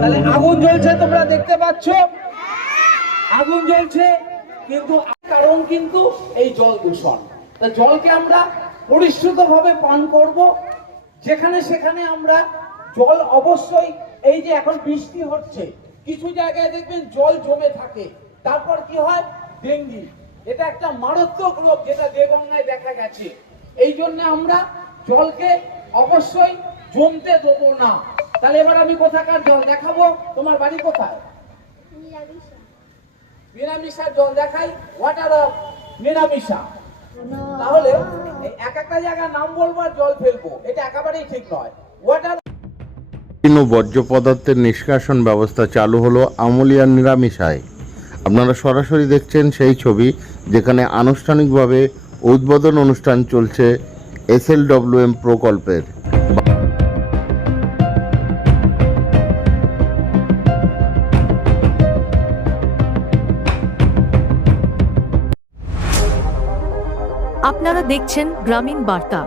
তাহলে আগুন জ্বলছে তোমরা দেখতে পাচ্ছ। আগুন জ্বলছে, কিন্তু কারণ কিন্তু এই জল দূষণ। জলকে আমরা পরিশ্রুত ভাবে পান করব। যেখানে সেখানে আমরা জল অবশ্যই এই যে এখন বৃষ্টি হচ্ছে কিছু জায়গায় দেখবেন জল জমে থাকে। তারপর কি হয়? ডেঙ্গি। এটা একটা মারাত্মক রোগ যেটা দেগঙ্গায় দেখা গেছে। এই জন্য আমরা জলকে অবশ্যই জমতে দেবো না। তাহলে এবার আমি কোথাকার জল দেখাবো? তোমার বাড়ি কোথায়? মিরামিশার জল দেখাই? ওয়াটার অফ মিরামিশা তাহলে এক একটা জায়গার নাম বলব আর জল ফেলব। এটা একেবারেই ঠিক নয়। ওয়াটার বিভিন্ন বর্জ্য পদার্থের নিষ্কাশন ব্যবস্থা চালু হলো আমলিয়ার নিরামিষায়। আপনারা সরাসরি দেখছেন সেই ছবি, যেখানে আনুষ্ঠানিকভাবে উদ্বোধন অনুষ্ঠান চলছে এস ডব্লিউএম প্রকল্পের। আপনারা দেখছেন গ্রামীণ বার্তা।